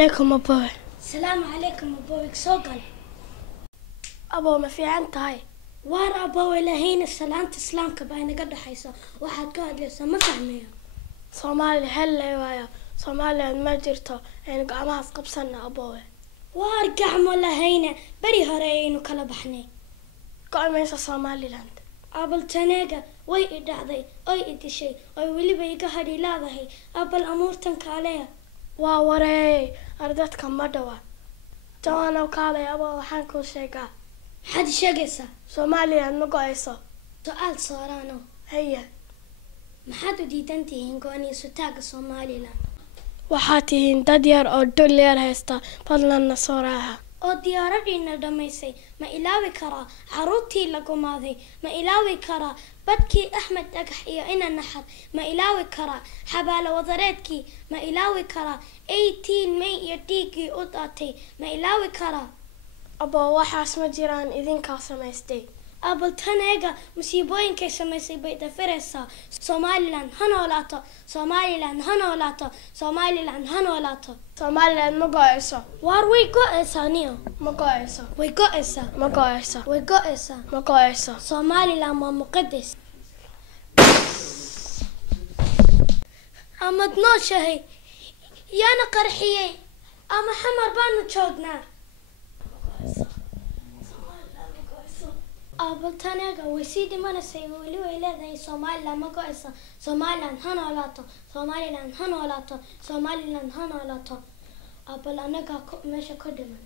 عليكم أبوي. السلام عليكم أبوك سوقل. أبو ما في عن تهاي وار أبوي لهين السلام تسلامك باين قد حيسا واحد قاعد لسه ما فهميه. صومالي هلا وايا صومالي ما جرته يعني قامها قبسنا أبوي. وار قعمو لهين بري هرين وكلا بحني. قام ينسى صومالي لاند. أبل تناقة وي إدعذي أي إدشي أي ولي بيقهري لا ذهي أبل أمور تنك عليها. واوري أردتك مدوا جوانا وكالي أبو وحنكو شيقا حد شقسة صومالي لاند مقايسة. سؤال صارانو هي ما حد ديدنتي هنقوني ستاق صومالي لاند waxaatihiin dad yar oo dhul yar haysta fadlanna soo raaca. oo diyaaradiina dhamaysay ma ilaawi karaa xaruntii lagu maaday ma ilaawi karaa badkii Axmed Dhagax iyo ina naxar ma ilaawi karaa xabaalo wadareedkii ma ilaawi karaa 18 May iyo dhiigii u daatay ma ilaawi karaa Aboo waxaas ma jiraan idinkaa samaystay. أبل تناقة مصيبين كسمسي بيت فرسا Somaliland هنولاتو Somaliland هنولاتو Somaliland هنولاتو Somaliland ma go'ayso. War way go'aysaa niyo Ma go'ayso. way go'aysaa Ma go'ayso. way go'aysaa Ma go'ayso. Somaliland waa muqadas amad nooshahay yaana qarxiyay ama xamar baanu joognaa أبل تناقة ويسيدي ما نسي ولي ويلاد Somaliland ما قايسة Somaliland هنولاتو Somaliland هنولاتو Somaliland هنولاتو أبل أنا قا ماشي كدمن